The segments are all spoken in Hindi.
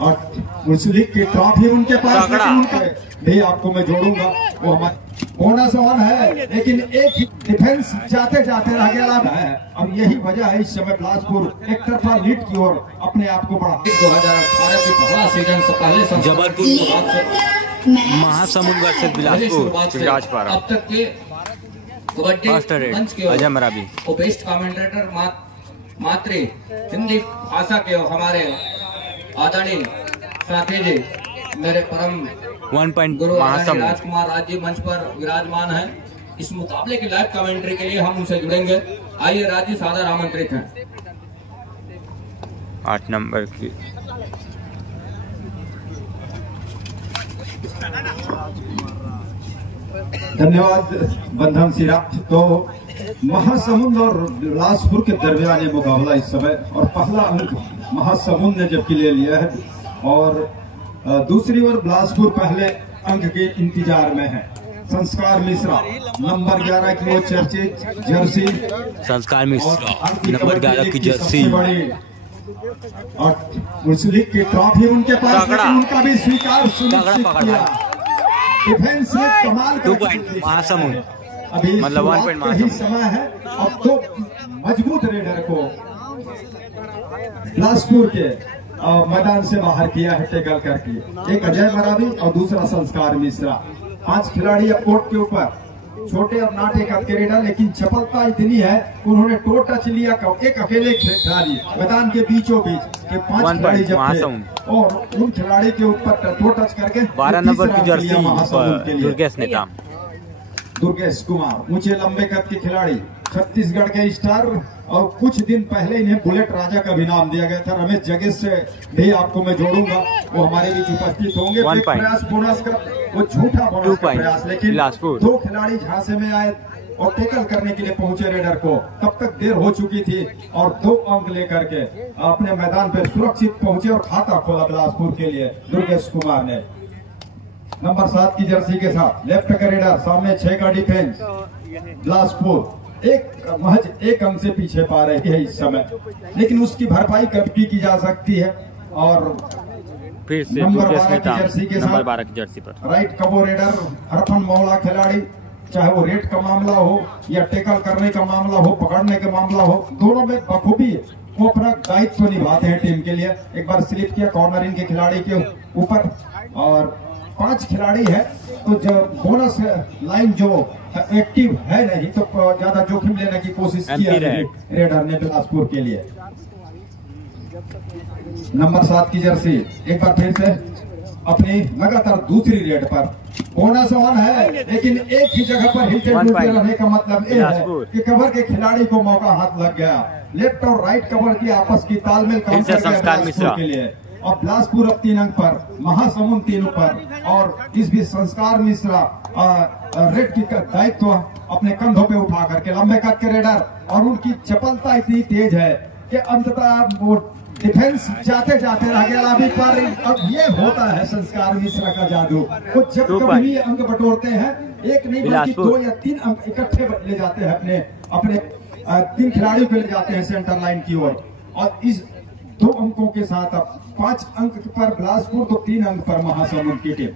और उस लीग की ट्रॉफी उनके पास, लेकिन उनका भी आपको मैं जोड़ूंगा। वो हमारा बोनस ऑन है, लेकिन एक ही डिफेंस जाते जाते रह गया है। और यही वजह है इस समय बिलासपुर एक तरफा लीड की ओर अपने आप को बढ़ा। 2018 की पहला सीजन से पहले जबलपुर महासमुंद वर्सेस बिलासपुर राजपारा। अब तक के कबड्डी मंच के अजय मराबी और बेस्ट कमेंटेटर मात्र हिंदी भाषा के हमारे आदरणीय साथी जी, मेरे परम 1 पॉइंट गुरु महासमुंद राजकुमार राजीव मंच पर विराजमान है। इस मुकाबले की लाइव कमेंट्री के लिए हम उनसे जुड़ेंगे। आइए राजीव सादर आमंत्रित हैं। 8 नंबर की धन्यवाद बंधन सिराज। तो महासमुंद और बिलासपुर के दरमियान ये मुकाबला इस समय, और पहला अंक महासमुंद ने जबकि ले लिया है, और दूसरी ओर बिलासपुर पहले अंक के इंतजार में है। संस्कार मिश्रा नंबर 11 की वो चर्चित जर्सी, संस्कार मिश्रा नंबर 11 की जर्सी, और उस लीग की ट्रॉफी उनके पास, लेकिन उनका भी स्वीकार सुनिश्चित किया। डिफेंस में कमाल का 2 पॉइंट महासमुंद, अभी मतलब 1 पॉइंट यही समय है। और तो मजबूत रेडर को बिलासपुर के मैदान से बाहर किया है टैकल करके, एक अजय मराबी और दूसरा संस्कार मिश्रा। 5 खिलाड़ी अब कोर्ट के ऊपर, छोटे और नाटे का रेडर, लेकिन चपलता इतनी है उन्होंने टो टच लिया। एक अकेले खिलाड़ी मैदान के बीचों बीच के 5 खिलाड़ी जब थे, और उन खिलाड़ी के ऊपर टो टच करके 12 नंबर की जर्सी दुर्गेश नेता दुर्गेश कुमार, ऊंचे लंबे कद के खिलाड़ी, छत्तीसगढ़ के स्टार। और कुछ दिन पहले इन्हें बुलेट राजा का भी नाम दिया गया था। रमेश जगेश से भी आपको मैं जोड़ूंगा, वो हमारे बीच उपस्थित होंगे। प्रयास बोनस का, वो झूठा बोनस का प्रयास, लेकिन 2 खिलाड़ी झांसे में आए और टैकल करने के लिए पहुंचे रेडर को। तब तक देर हो चुकी थी, और 2 अंक लेकर के अपने मैदान पर सुरक्षित पहुंचे और खाता खोला बिलासपुर के लिए दुर्गेश कुमार ने। नंबर 7 की जर्सी के साथ लेफ्ट का रेडर, सामने 6 का डिफेंस। बिलासपुर महज 1 अंक से पीछे पा रही है इस समय, लेकिन उसकी भरपाई कब की जा सकती है। और फिर से नंबर 12 की जर्सी के साथ, नंबर 12 की जर्सी पर राइट कबो रेडर हरफन मौला खिलाड़ी, चाहे वो रेड का मामला हो या टैकल करने का मामला हो, पकड़ने का मामला हो, दोनों में बखूबी वो अपना दायित्व निभाते हैं टीम के लिए। एक बार स्लिप किया कॉर्नर इनके खिलाड़ी के ऊपर, और 5 खिलाड़ी है, तो जो बोनस लाइन जो एक्टिव है नहीं, तो ज्यादा जोखिम लेने की कोशिश किया रेडर ने बिलासपुर के लिए। नंबर 7 की जर्सी एक बार फिर से अपनी लगातार दूसरी रेड पर। बोनस ऑन है, लेकिन एक ही जगह पर हिट एंड डुलते रहने का मतलब ये है कि कवर के खिलाड़ी को मौका हाथ लग गया। लेफ्ट और राइट कवर की आपस की तालमेल काम कर गया बिलासपुर के लिए। और बिलासपुर अब 3 अंक पर, महासमुंद 3 पर, और इस भी संस्कार मिश्रा रेड की दायित्व अपने कंधों पे उठा करके, लंबे कद के रेडर, और उनकी चपलता इतनी तेज है कि अंततः वो डिफेंस जाते जाते रह गया अभी पर। अब ये होता है संस्कार मिश्रा का जादू, वो जब कभी भी अंक बटोरते हैं, एक नहीं बल्कि 2 या 3 अंक इकट्ठे ले जाते हैं अपने 3 खिलाड़ियों को ले जाते हैं सेंटर लाइन की ओर। और इस 2 अंकों के साथ अब 5 अंक पर बिलासपुर, तो 3 अंक पर महासमुंद की टीम।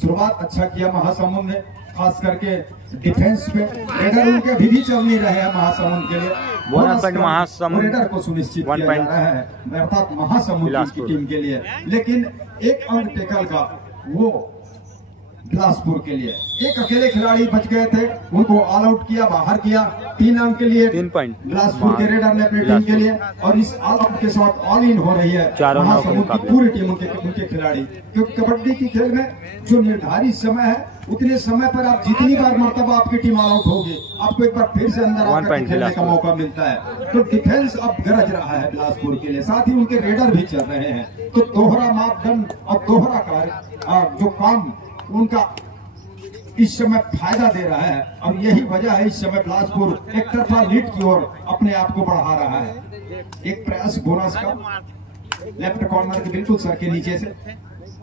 शुरुआत अच्छा किया महासमुंद ने, खास करके डिफेंस पे। रेडर उनके अभी भी चल नहीं रहे हैं महासमुंद के लिए। महासमुंद रेडर को सुनिश्चित किया जा रहा है, अर्थात महासमुंद की टीम के लिए। लेकिन 1 अंक टैकल का वो बिलासपुर के लिए। एक अकेले खिलाड़ी बच गए थे, उनको ऑल आउट किया, बाहर किया। 3 अंक के लिए 3 पॉइंट बिलासपुर के रेडर ने अपनी टीम के लिए। और इस ऑल आउट के साथ ऑल इन हो रही है महासमुंद की पूरी टीम, उनके खिलाड़ी। क्योंकि कबड्डी की खेल में जो निर्धारित समय है, उतने समय पर आप जितनी बार मर्तबा आपकी टीम ऑल आउट होगी, आपको एक बार फिर से अंदर आकर खेलने का मौका मिलता है। तो डिफेंस अब गरज रहा है बिलासपुर के लिए, साथ ही उनके रेडर भी चल रहे हैं। तो दोहरा मापदंड और दोहरा कार्य जो काम उनका इस समय फायदा दे रहा है। और यही वजह है इस समय बिलासपुर एक तरफा लीड की ओर अपने आप को बढ़ा रहा है। एक प्रयास बोनस का लेफ्ट कॉर्नर के बिल्कुल सर के नीचे से,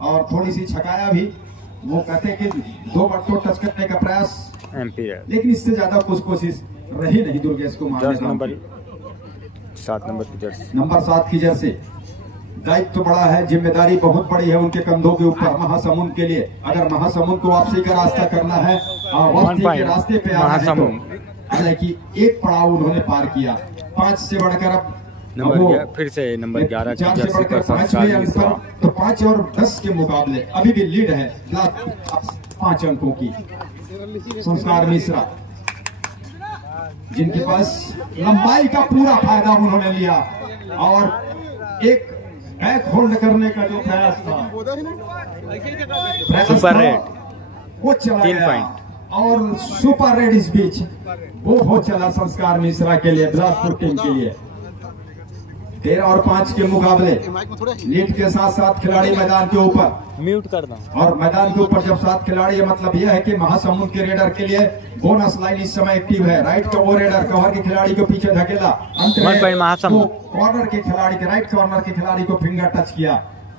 और थोड़ी सी छकाया भी। वो कहते हैं कि 2 बार तो टच करने का प्रयास, लेकिन इससे ज्यादा कुछ कोशिश रही नहीं दुर्गेश कुमार ने। नंबर 7 की जर्सी, नंबर 7 की जर्सी दायित्व बड़ा है, जिम्मेदारी बहुत बड़ी है उनके कंधों के ऊपर महासमुंद के लिए। अगर महासमुंद को वापसी का रास्ता करना है, वापसी के रास्ते पे आना है, तो हालांकि एक पड़ाव उन्होंने पार किया। 5 से बढ़कर अब नंबर फिर से नंबर 11 की जर्सी पर संस्कार मिश्रा। तो 5 और 10 के मुकाबले अभी भी लीड है 5 अंकों की संस्कार मिश्रा, जिनके पास लंबाई का पूरा फायदा उन्होंने लिया और एक बैक होल्ड करने का जो प्रयास था सुपर रेड वो चला 3 गया। पॉइंट और सुपर रेड इस बीच वो हो चला संस्कार मिश्रा के लिए, बिलासपुर टीम के लिए। 13 और 5 के मुकाबले लीड के साथ 7 खिलाड़ी मैदान के ऊपर, म्यूट कर दो। और मैदान के ऊपर जब 7 खिलाड़ी है मतलब यह है कि महासमुंद के रेडर के लिए बोनस लाइन इस समय एक्टिव है। राइट का वो रेडर कवर के खिलाड़ी को पीछे धकेला, अंत में महासमुंद कॉर्नर के खिलाड़ी के राइट कॉर्नर के खिलाड़ी को फिंगर टच किया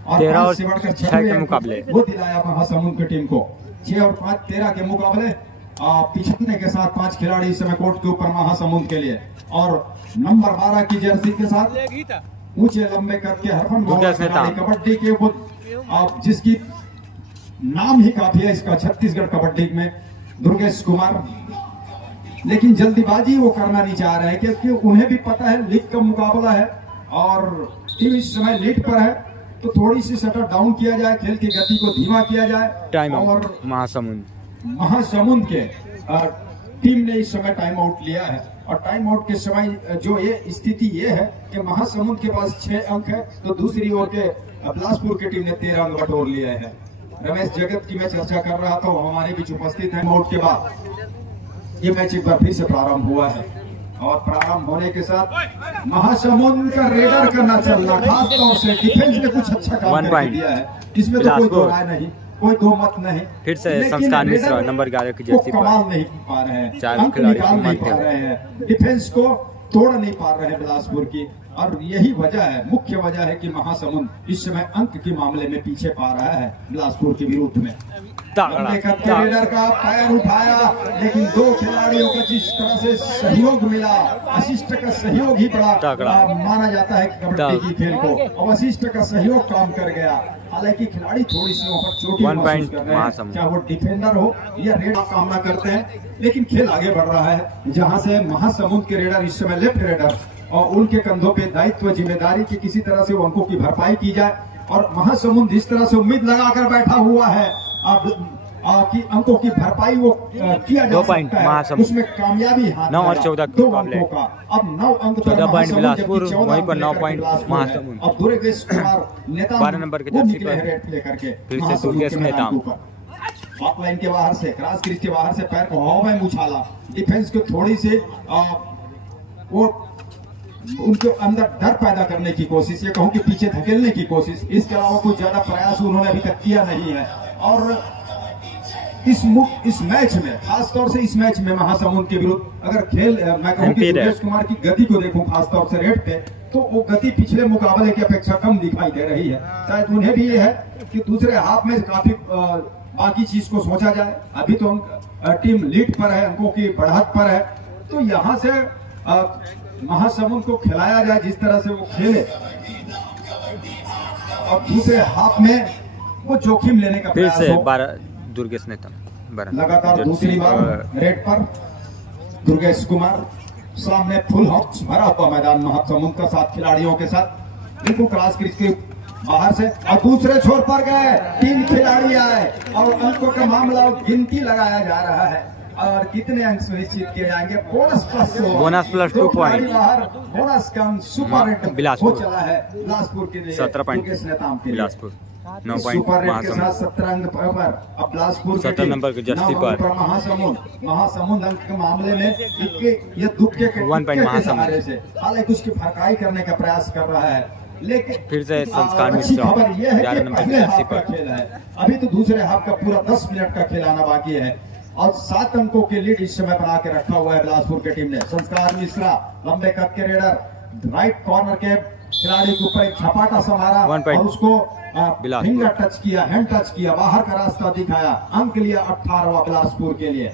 और 13 और 5 से बढ़कर 6 के मुकाबले वो दिलाया महासमुंद की टीम को। 6 और 5 13 के मुकाबले पिछड़ने के साथ 5 खिलाड़ी इस समय कोर्ट के ऊपर महासमुंद के लिए, और नंबर 12 की जर्सी के साथ ऊंचे लंबे कद के हरफन कबड्डी के वो जिसकी नाम ही काफी है इसका छत्तीसगढ़ कबड्डी में, दुर्गेश कुमार। लेकिन जल्दीबाजी वो करना नहीं चाह रहे हैं क्योंकि उन्हें भी पता है लीग का मुकाबला है और टीम इस समय लीड पर है, तो थोड़ी सी शटर डाउन किया जाए, खेल की गति को धीमा किया जाए। टाइम और महासमुंद के टीम ने इस समय टाइम आउट लिया है, और टाइम आउट के समय जो ये स्थिति ये है कि महासमुंद के पास 6 अंक है, तो दूसरी ओर के बिलासपुर की टीम ने 13 अंक बटोर लिए हैं। रमेश जगत की मैं चर्चा कर रहा था, हमारे बीच उपस्थित है। टाइम आउट के बाद ये मैच एक बार फिर से प्रारंभ हुआ है, और प्रारंभ होने के साथ महासमुंद का रेडर करना चलना, खास तौर से डिफेंस ने कुछ अच्छा काम करके दिया है, इसमें तो कोई दो राय नहीं, कोई दो मत नहीं। फिर से संस्कार मिश्रा नंबर 11 की जर्सी पर कमाल नहीं पा रहे हैं, 4 अंक निकाल नहीं पा रहे हैं, डिफेंस को तोड़ नहीं पा रहे हैं बिलासपुर की, और यही वजह है, मुख्य वजह है कि महासमुंद इस समय अंक के मामले में पीछे पा रहा है बिलासपुर के विरुद्ध में। रेडर का पैर उठाया, लेकिन 2 खिलाड़ियों का जिस तरह से सहयोग मिला, असिस्ट का सहयोग ही बड़ा माना जाता है कबड्डी की खेल को, और असिस्ट का सहयोग काम कर गया। हालांकि खिलाड़ी थोड़ी सी वहाँ पर चोटी महसूस कर रहे हैं, चाहे वो डिफेंडर हो या रेडर कामना करते हैं, लेकिन खेल आगे बढ़ रहा है, जहाँ से महासमुंद के रेडर इस समय लेफ्ट रेडर, और उनके कंधों पे दायित्व जिम्मेदारी की किसी तरह से अंकों की भरपाई की जाए, और महासमुंद जिस तरह से उम्मीद लगाकर बैठा हुआ है कि अंकों की भरपाई वो किया जा सकता है, उसमें कामयाबी हाथ 9 और 14 के मुकाबले का अब 9 अंक 14 पॉइंट बिलासपुर, वहीं पर 9 पॉइंट महासमुंद। अब दुर्गेश कुमार नेता 12 नंबर के जर्सी पर लेकर के फिर से दुर्गेश नेता टॉप लाइन के बाहर से, क्रॉस क्रीज के बाहर से पैर को हवा में उछाला, डिफेंस को थोड़ी सी वो उनके अंदर डर पैदा करने की कोशिश, ये कहूं कि पीछे धकेलने की कोशिश, इसके अलावा कोई ज्यादा प्रयास उन्होंने अभी तक किया नहीं है। और इस मैच में, खास तौर से इस मैच में महासमुंद के विरुद्ध अगर खेल मैं कहूं कि दुर्गेश कुमार की गति को देखूं खास तौर से रेड पे, तो वो गति पिछले मुकाबले की अपेक्षा कम दिखाई दे रही है। शायद उन्हें भी ये है कि दूसरे हाफ में काफी बाकी चीज को सोचा जाए। अभी तो टीम लीड पर है, अंकों की बढ़त पर है, तो यहाँ से महासमुंद को खिलाया जाए जिस तरह से वो खेले, और दूसरे हाफ में वो जोखिम लेने का फिर प्रयास से हो। 12 दुर्गेश नेता लगातार दूसरी बार रेड पर दुर्गेश कुमार, सामने फुल हाउस भरा हुआ मैदान महासमुंद का 7 खिलाड़ियों के साथ, बिल्कुल क्रॉस क्रीज के बाहर से, और दूसरे छोर पर गए 3 खिलाड़ी आए, और अंकों का मामला गिनती लगाया जा रहा है, और कितने अंक सुनिश्चित किए जाएंगे। बोनस प्लस 2 पॉइंट बाहर, बोनस कम, सुपर रेट बिलासपुर हो चला है बिलासपुर के लिए 17 पॉइंट बिलासपुर 9 पॉइंट महासमुंद 17 अंक पर अब बिलासपुर 17 नंबर की जर्सी पर महासमुंद अंक के मामले में ये दुख के 1 पॉइंट महासमुंद से हालांकि उसकी भरपाई करने का प्रयास कर रहा है, लेकिन फिर से संस्कार अच्छी मिश्रा खबर यह है 11 कि नंबर की पहले जर्सी हाफ का पर खेल है, अभी तो दूसरे हाफ का पूरा 10 मिनट का खेल आना बाकी है, और 7 अंकों की लीड इस समय बना के रखा हुआ है बिलासपुर की टीम ने। संस्कार मिश्रा लंबे कद के रेडर, राइट कॉर्नर के खिलाड़ी के ऊपर एक छपाटा सा मारा, और उसको फिंगर टच किया, हैंड टच किया, बाहर का रास्ता दिखाया, अंक लिया 18वां बिलासपुर के लिए।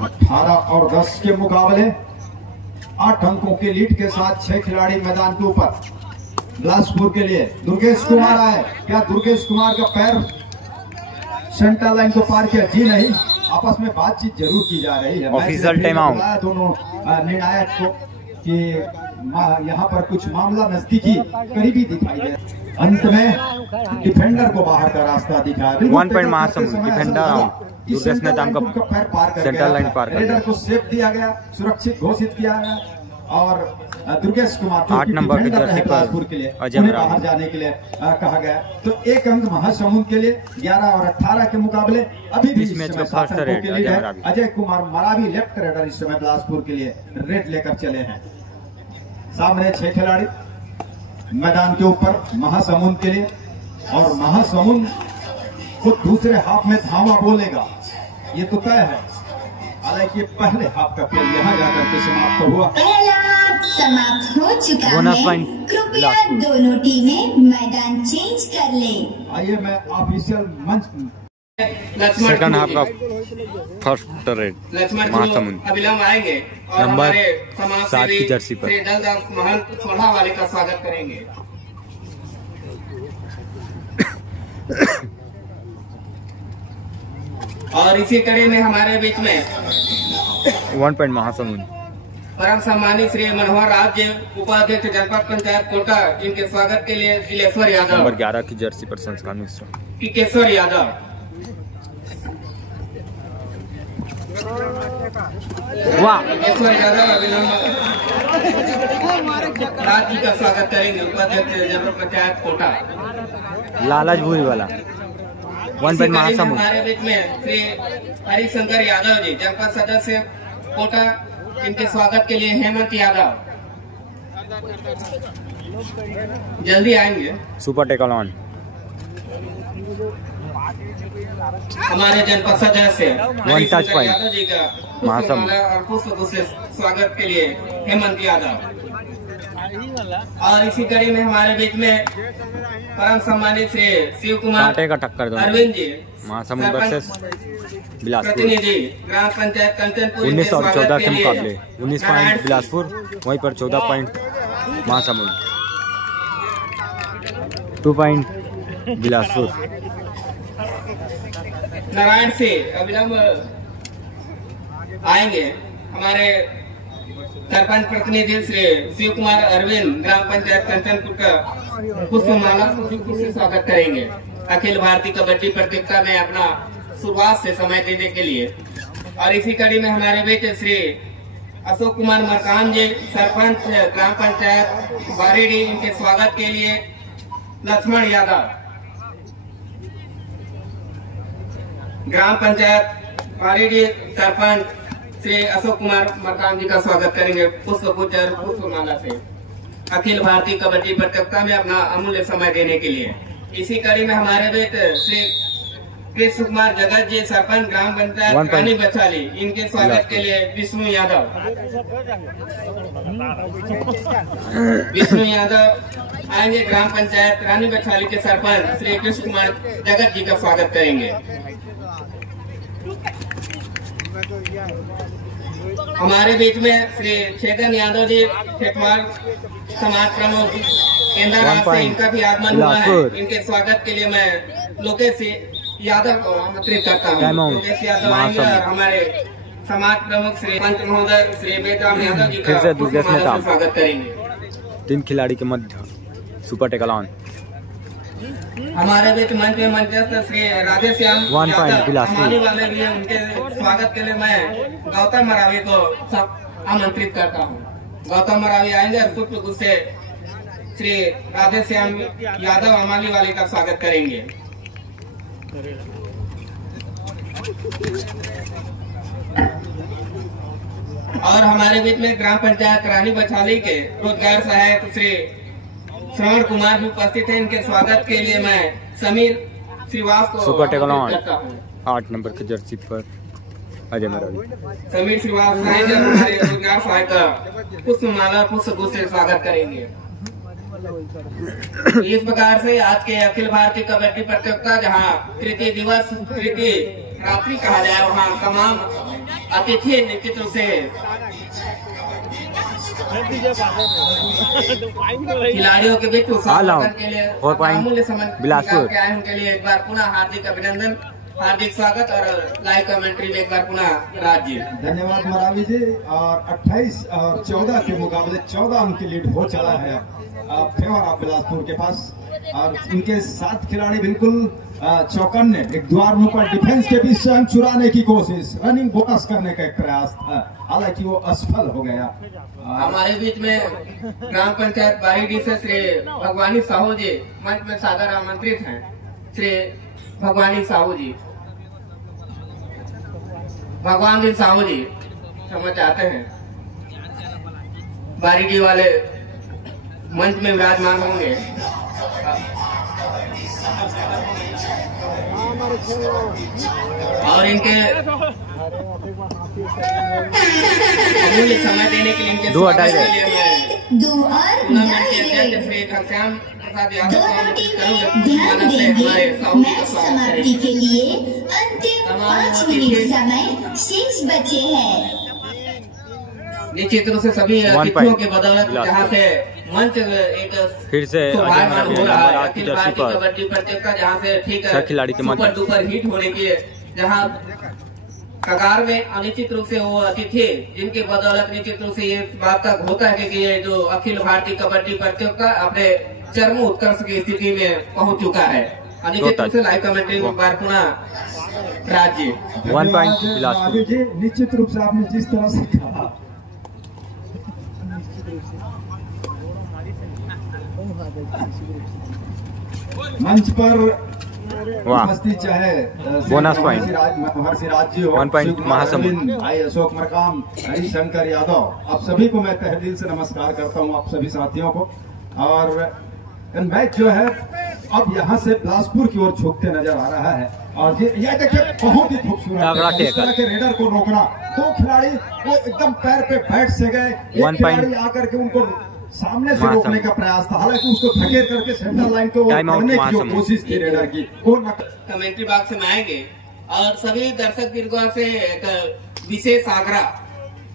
18 और 10 के मुकाबले 8 अंकों के लीड के साथ 6 खिलाड़ी मैदान के ऊपर। बिलासपुर के लिए दुर्गेश कुमार आए, क्या दुर्गेश कुमार का पैर सेंटर लाइन को पार किया? जी नहीं, आपस में बातचीत जरूर की जा रही है। ऑफिशियल टाइम आउट दोनों निर्णायक को कि यहाँ पर कुछ मामला नजदीकी करीबी दिखाई दे। अंत में डिफेंडर को बाहर का रास्ता दिखा। 1 पॉइंट महासमुंद डिफेंडर दुर्गेश ने दाम का पैर पार कर सेंटर लाइन पार कर रेडर को सेफ दिया गया, सुरक्षित घोषित किया गया और दुर्गेश कुमार 8 नंबर के जर्सी बिलासपुर के लिए बाहर जाने के लिए कहा गया। तो 1 अंक महासमुंद के लिए 11 और 18 के मुकाबले अभी भी इस मैच का first raid Ajay Kumar Maravi left raider इस समय बिलासपुर के लिए रेड लेकर चले हैं। सामने 6 खिलाड़ी मैदान के ऊपर महासमुंद के लिए, और महासमुंद खुद दूसरे हाफ में धावा बोलेगा, ये तो तय है। हालांकि पहले हाफ का खेल यहाँ जाकर के समाप्त हुआ। पहला हाफ समाप्त हो चुका है। कृपया दोनों टीमें मैदान चेंज कर लें। आइए मैं ऑफिशियल मंच सेकंड हाफ का फर्स्ट रेड महासमुंद अविलंब आएंगे और नंबर हमारे 7 की जर्सी पर महंत सोढ़ा वाले का स्वागत करेंगे। और इसी कड़ी में हमारे बीच में 1 पॉइंट महासमुंद परम सम्मानित श्री मनोहर राज जी, उपाध्यक्ष जनपद पंचायत कोटा, इनके स्वागत के लिए तिलेश्वर यादव नंबर 11 की जर्सी पर संस्कार मिश्रा, टिकेश्वर यादव, वाह टिकेश्वर यादव अभिनंदन राज जी का स्वागत करेंगे, उपाध्यक्ष जनपद पंचायत कोटा। लालच भूरी वाला 1 पॉइंट महासमुंद। हमारे बीच में श्री हरिशंकर यादव जी, जनपद सदस्य कोटा, इनके स्वागत के लिए हेमंत यादव जल्दी आएंगे। सुपर टेकल ऑन हमारे जनपद सदस्य टच पॉइंट यादव जी का महासमुंद और पुष्प से स्वागत के लिए हेमंत यादव। और इसी कड़ी में हमारे बीच में परम सम्मानित श्री शिव कुमार कांटे का टक्कर दो अरविंद जी, महासमुंद वर्सेस बिलासपुर, प्रतिनिधि ग्राम पंचायत कंचनपुर, 19 और 14 के मुकाबले 19 पॉइंट बिलासपुर, वहीं पर 14 पॉइंट महासमुंद, 2 पॉइंट बिलासपुर। नारायण से अविलंब आएंगे हमारे सरपंच प्रतिनिधि श्री शिव कुमार अरविंद, ग्राम पंचायत कंचनपुर का पुष्पमाला से स्वागत करेंगे। अखिल भारतीय कबड्डी प्रतियोगिता में अपना शुरुआत से समय देने के लिए। और इसी कड़ी में हमारे बीच श्री अशोक कुमार मरकाम जी, सरपंच ग्राम पंचायत बारीडी, इनके स्वागत के लिए लक्ष्मण यादव, ग्राम पंचायत बारीडी सरपंच श्री अशोक कुमार मरकाम जी का स्वागत करेंगे पुष्पगुच्छ और पुष्पमाला से, अखिल भारतीय कबड्डी प्रतियोगिता में अपना अमूल्य समय देने के लिए। इसी कड़ी में हमारे बीच श्री कृष्ण कुमार जगत जी, सरपंच ग्राम पंचायत रानी बछाली, इनके स्वागत के लिए विष्णु यादव आएंगे। ग्राम पंचायत रानी बछाली के सरपंच श्री कृष्ण कुमार जगत जी का स्वागत करेंगे। हमारे बीच में श्री चेतन यादव जी, खेतवाल समाज प्रमुख केंद्र से, इनका भी आगमन हुआ है। इनके स्वागत के लिए मैं लोकेश यादव को आमंत्रित करता हूँ। लोकेश यादव आएंगे और हमारे समाज प्रमुख श्री पंच महोदय श्री बेतराम यादव जी का स्वागत करेंगे। 3 खिलाड़ी के मध्य सुपर टेकल ऑन। हमारे बीच मंच में मंचस्थ श्री राधेश्याम हमारे वाले भी हैं, उनके स्वागत के लिए मैं गौतम मरावी को आमंत्रित करता हूँ। गौतम मरावी आएंगे और पुष्प गुच्छ से श्री राधेश्याम यादव अमाली वाले का स्वागत करेंगे। और हमारे बीच में ग्राम पंचायत रानी बछाली के रोजगार सहायक श्री श्रवण कुमार भी उपस्थित हैं। इनके स्वागत के लिए मैं समीर श्रीवास को सुपर टेकल ऑन करता हूँ। 8 नंबर की जर्सी पर अजय मरावी, समीर श्रीवास आएंगे, हमारे रोजगार सहायक पुष्पमाला पुष्पगुच्छ से स्वागत करेंगे। इस प्रकार से आज के अखिल भारतीय कबड्डी प्रतियोगिता, जहाँ तृतीय दिवस तृतीय रात्रि कहा जाए, वहाँ तमाम अतिथि निश्चित रूप से खिलाड़ियों के बीच उत्साह के लिए 4 पॉइंट बिलासपुर के आए उनके लिए एक बार पुनः हार्दिक अभिनंदन, हार्दिक स्वागत और लाइव कमेंट्री में एक बार पुनह राज जी। धन्यवाद मरावी जी। और 28 और 14 के मुकाबले 14 अंक की लीड हो चला है फेवर ऑफ बिलासपुर के पास। और उनके 7 खिलाड़ी बिल्कुल चौकन्ने, एक द्वार पर डिफेंस के बीच से अंक चुराने की कोशिश, रनिंग बोनस करने का एक प्रयास था, हालांकि वो असफल हो गया। हमारे बीच में ग्राम पंचायत बारीडी से श्री भगवानी साहू जी मंच में सादर आमंत्रित हैं। श्री भगवानी साहू जी, भगवान जी साहू जी क्षमा चाहते हैं, बारीडी वाले मंच में विराजमान होंगे। और इनके अमूल्य समय देने के लिए इनके स्वागत के लिए मैं टूर्नामेंट के अध्यक्ष श्री घनश्याम प्रसाद यादव को आमंत्रित करूंगा। समाप्ति के लिए अंतिम 5 मिनट समय शेष बचे हैं। निश्चित रूप से सभी अतिथियों के बदौलत जहाँ से मंच एक फिर से शोभायमान हो रहा है अखिल भारतीय कबड्डी प्रतियोगिता, जहाँ से ठीक खिलाड़ी के सुपर डुपर हिट होने की, जहाँ कगार में अनिश्चित रूप से वो अतिथि जिनके बदौलत निश्चित रूप से ये बात तक होता है कि ये जो अखिल भारतीय कबड्डी प्रतियोगिता अपने चरम उत्कर्ष की स्थिति में पहुंच चुका है। अनिश्चित रूप से लाइव कमेंट्री में बार पुनः राज जी। 1 पॉइंट बिलासपुर जी। निश्चित रूप से आपने जिस तरह से कहा, मंच पर उपस्थित चाहे बोनस पॉइंट महर्षि राज जी हो, 1 पॉइंट महासमुंद, भाई अशोक मरकाम, हरिशंकर यादव, आप सभी को मैं तहे दिल से नमस्कार करता हूं, आप सभी साथियों को। और मैच जो है अब यहाँ से बिलासपुर की ओर झुकते नजर आ रहा है। और ये देखिए बहुत ही खूबसूरत इस तरह के रेडर को रोकना। 2 खिलाड़ी वो एकदम पैर पे बैठ से गए, एक खिलाड़ी आकर के उनको सामने से रोकने का प्रयास था, हालांकि उसको धकेल करके सेंटर लाइन को करने की जो कोशिश थी रेडर की वो कमेंट्री बॉक्स में आएंगे। और सभी दर्शक दीर्घों से एक विशेष आग्रह,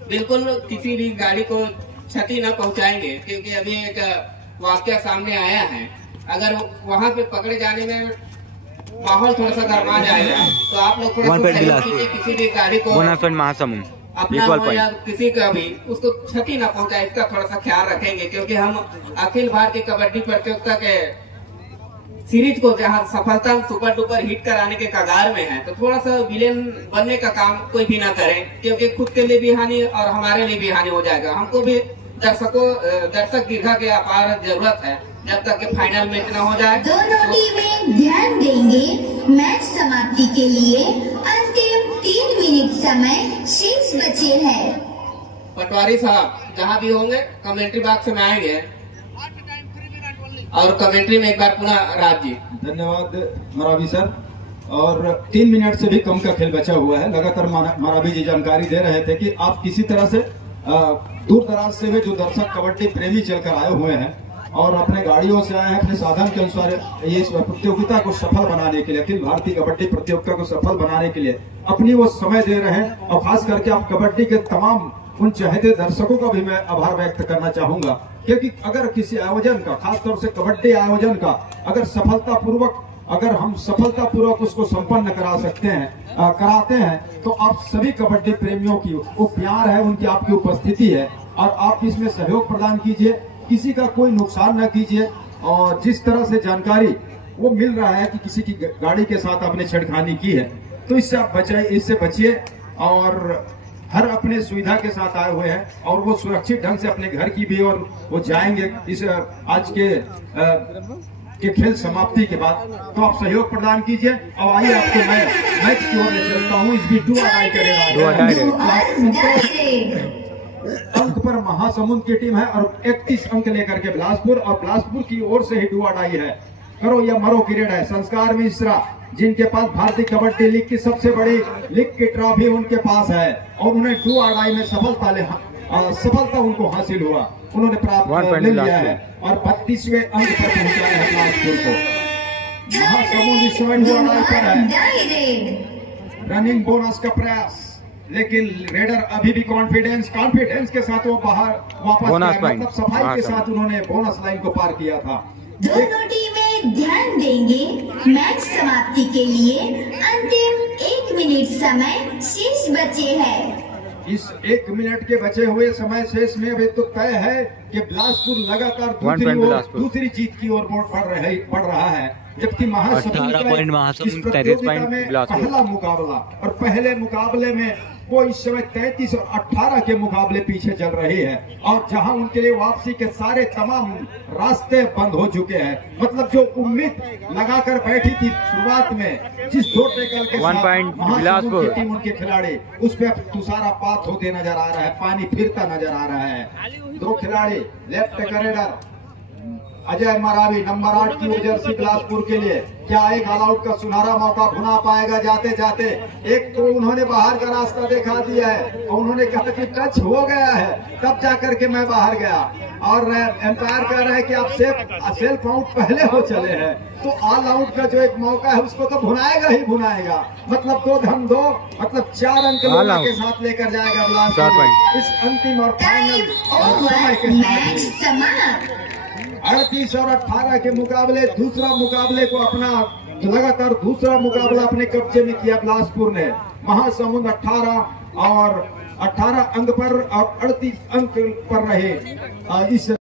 बिल्कुल किसी भी गाड़ी को क्षति न पहुंचाएंगे, क्योंकि अभी एक वाकया सामने आया है। अगर वहां पे पकड़े जाने में माहौल थोड़ा सा गरमा जाएगा तो आप लोग थोड़ा सा किसी भी गाड़ी को महासमुंद अपना हो या किसी का भी उसको क्षति न पहुंचाए, इसका थोड़ा सा ख्याल रखेंगे। क्योंकि हम अखिल भारतीय कबड्डी प्रतियोगिता के सीरीज को जहां सफलता सुपर डुपर हिट कराने के कगार में है, तो थोड़ा सा विलेन बनने का काम कोई भी ना करें, क्योंकि खुद के लिए भी हानि और हमारे लिए भी हानि हो जाएगा। हमको भी दर्शक दीर्घा की अपार जरूरत है, जब तक कि फाइनल मैच न हो जाए। दोनों टीमें ध्यान देंगे, मैच समाप्ति के लिए अंतिम 3 मिनट समय शेष बचे हैं। पटवारी साहब जहाँ भी होंगे कमेंट्री बॉक्स में आएंगे और कमेंट्री में एक बार पुनः राज जी। धन्यवाद मरावी सर। और 3 मिनट से भी कम का खेल बचा हुआ है। लगातार मरावी जी जानकारी दे रहे थे कि आप किसी तरह से दूर दराज से भी जो दर्शक कबड्डी प्रेमी चलकर आए हुए हैं और अपने गाड़ियों से आए हैं, अपने साधन के अनुसार ये प्रतियोगिता को सफल बनाने के लिए, अखिल भारतीय कबड्डी प्रतियोगिता को सफल बनाने के लिए अपनी वो समय दे रहे हैं। और खास करके आप कबड्डी के तमाम उन चहेते दर्शकों का भी मैं आभार व्यक्त करना चाहूंगा, क्योंकि अगर किसी आयोजन का, खासतौर से कबड्डी आयोजन का अगर हम सफलतापूर्वक उसको संपन्न कराते हैं तो आप सभी कबड्डी प्रेमियों की वो प्यार है, उनकी आपकी उपस्थिति है और आप इसमें सहयोग प्रदान कीजिए, किसी का कोई नुकसान न कीजिए। और जिस तरह से जानकारी वो मिल रहा है कि किसी की गाड़ी के साथ आपने छेड़खानी की है, तो इससे बचिए और हर अपने सुविधा के साथ आए हुए हैं और वो सुरक्षित ढंग से अपने घर की भी और वो जाएंगे इस आज के खेल समाप्ति के बाद। तो आप सहयोग प्रदान कीजिए। और आइए आपको मैं मैच की ओर ले चलता हूँ। इस भी डू अडाई करेगा अंक पर महासमुंद की टीम है और 31 अंक लेकर के बिलासपुर, और बिलासपुर की ओर से ही डू अडाई है, करो या मरो की रेड है। संस्कार मिश्रा जिनके पास भारतीय कबड्डी लीग की सबसे बड़ी लीग की ट्रॉफी उनके पास है और उन्हें डू अडाई में सफलता उनको हासिल हुआ, उन्होंने प्राप्त ले लिया है और 32वें अंक पर पहुंचाया है बिलासपुर को। महासमुंद इस समय डू अडाई पर है, रनिंग बोनस का प्रयास लेकिन रेडर अभी भी कॉन्फिडेंस के साथ वो बाहर वापस गए, मतलब सफाई के साथ उन्होंने बोनस लाइन को पार किया था। दोनों टीमें ध्यान देंगे, मैच समाप्ति के लिए अंतिम 1 मिनट समय शेष बचे हैं। इस 1 मिनट के बचे हुए समय शेष में अभी तो तय है कि बिलासपुर लगातार दूसरी जीत की ओर बढ़ रहा है, जबकि महासमुंद में पहला मुकाबला और पहले मुकाबले में वो इस समय 33 और 18 के मुकाबले पीछे चल रही है, और जहां उनके लिए वापसी के सारे तमाम रास्ते बंद हो चुके हैं। मतलब जो उम्मीद लगाकर बैठी थी शुरुआत में, जिस 2 टैकल के साथ महासमुंद की टीम उनके खिलाड़ी, उस पर तुषारपात होते नजर आ रहा है, पानी फिरता नजर आ रहा है। 2 खिलाड़ी left raider Ajay Maravi number 8 की जर्सी बिलासपुर के लिए, क्या एक ऑल आउट का सुनहरा मौका भुना पाएगा जाते जाते? एक तो उन्होंने बाहर का रास्ता दिखा दिया है और उन्होंने कहा कि टच हो गया है, तब जाकर के मैं बाहर गया, और एम्पायर कह रहे हैं कि आप सेल्फ आउट पहले हो चले हैं, तो ऑल आउट का जो एक मौका है उसको तो भुनाएगा ही भुनाएगा। मतलब 2-2 मतलब 4 अंक के साथ लेकर जाएगा बिलासपुर इस अंतिम और फाइनल समय के साथ। 38 और 18 के मुकाबले दूसरा मुकाबले को अपना लगातार दूसरा मुकाबला अपने कब्जे में किया बिलासपुर ने। महासमुंद 18 अंक पर और 38 अंक पर रहे इस